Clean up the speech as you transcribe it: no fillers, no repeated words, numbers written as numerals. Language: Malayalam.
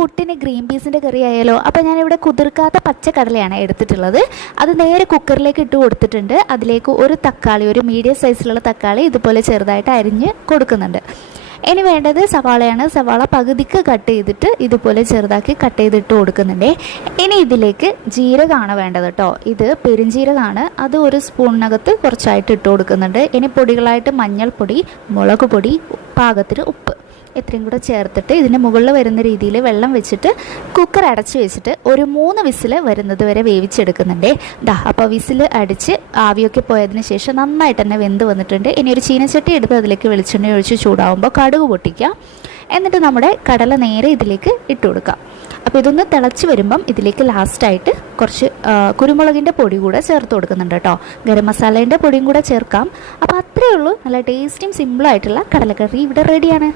പുട്ടിന് ഗ്രീൻ പീസിൻ്റെ കറി ആയാലോ. അപ്പോൾ ഞാനിവിടെ കുതിർക്കാത്ത പച്ചക്കടലയാണ് എടുത്തിട്ടുള്ളത്. അത് നേരെ കുക്കറിലേക്ക് ഇട്ട് കൊടുത്തിട്ടുണ്ട്. അതിലേക്ക് ഒരു തക്കാളി, ഒരു മീഡിയം സൈസിലുള്ള തക്കാളി ഇതുപോലെ ചെറുതായിട്ട് അരിഞ്ഞ് കൊടുക്കുന്നുണ്ട്. ഇനി വേണ്ടത് സവാളയാണ്. സവാള പകുതിക്ക് കട്ട് ചെയ്തിട്ട് ഇതുപോലെ ചെറുതാക്കി കട്ട് ചെയ്തിട്ട് കൊടുക്കുന്നുണ്ട്. ഇനി ഇതിലേക്ക് ജീരകമാണ് വേണ്ടത് കേട്ടോ. ഇത് പെരുംജീരകമാണ്. അത് ഒരു സ്പൂണിനകത്ത് കുറച്ചായിട്ട് ഇട്ട് കൊടുക്കുന്നുണ്ട്. ഇനി പൊടികളായിട്ട് മഞ്ഞൾപ്പൊടി, മുളക് പൊടി, പാകത്തിന് ഉപ്പ് ഇത്രയും കൂടെ ചേർത്തിട്ട് ഇതിന് മുകളിൽ വരുന്ന രീതിയിൽ വെള്ളം വെച്ചിട്ട് കുക്കർ അടച്ച് വെച്ചിട്ട് ഒരു 3 വിസിൽ വരുന്നത് വരെ വേവിച്ചെടുക്കുന്നുണ്ട്. അപ്പോൾ വിസിൽ അടിച്ച് ആവിയൊക്കെ പോയതിന് ശേഷം നന്നായിട്ട് തന്നെ വെന്ത് വന്നിട്ടുണ്ട്. ഇനി ഒരു ചീനച്ചട്ടി എടുത്ത് അതിലേക്ക് വെളിച്ചെണ്ണ ഒഴിച്ച് ചൂടാവുമ്പോൾ കടുക് പൊട്ടിക്കുക. എന്നിട്ട് നമ്മുടെ കടല നേരെ ഇതിലേക്ക് ഇട്ട് കൊടുക്കാം. അപ്പോൾ ഇതൊന്ന് തിളച്ച് വരുമ്പം ഇതിലേക്ക് ലാസ്റ്റായിട്ട് കുറച്ച് കുരുമുളകിൻ്റെ പൊടി കൂടെ ചേർത്ത് കൊടുക്കുന്നുണ്ട് കേട്ടോ. ഗരം മസാലേൻ്റെ പൊടിയും കൂടെ ചേർക്കാം. അപ്പോൾ അത്രയേ ഉള്ളൂ. നല്ല ടേസ്റ്റിയും സിമ്പിളായിട്ടുള്ള കടലക്കറി ഇവിടെ റെഡിയാണ്.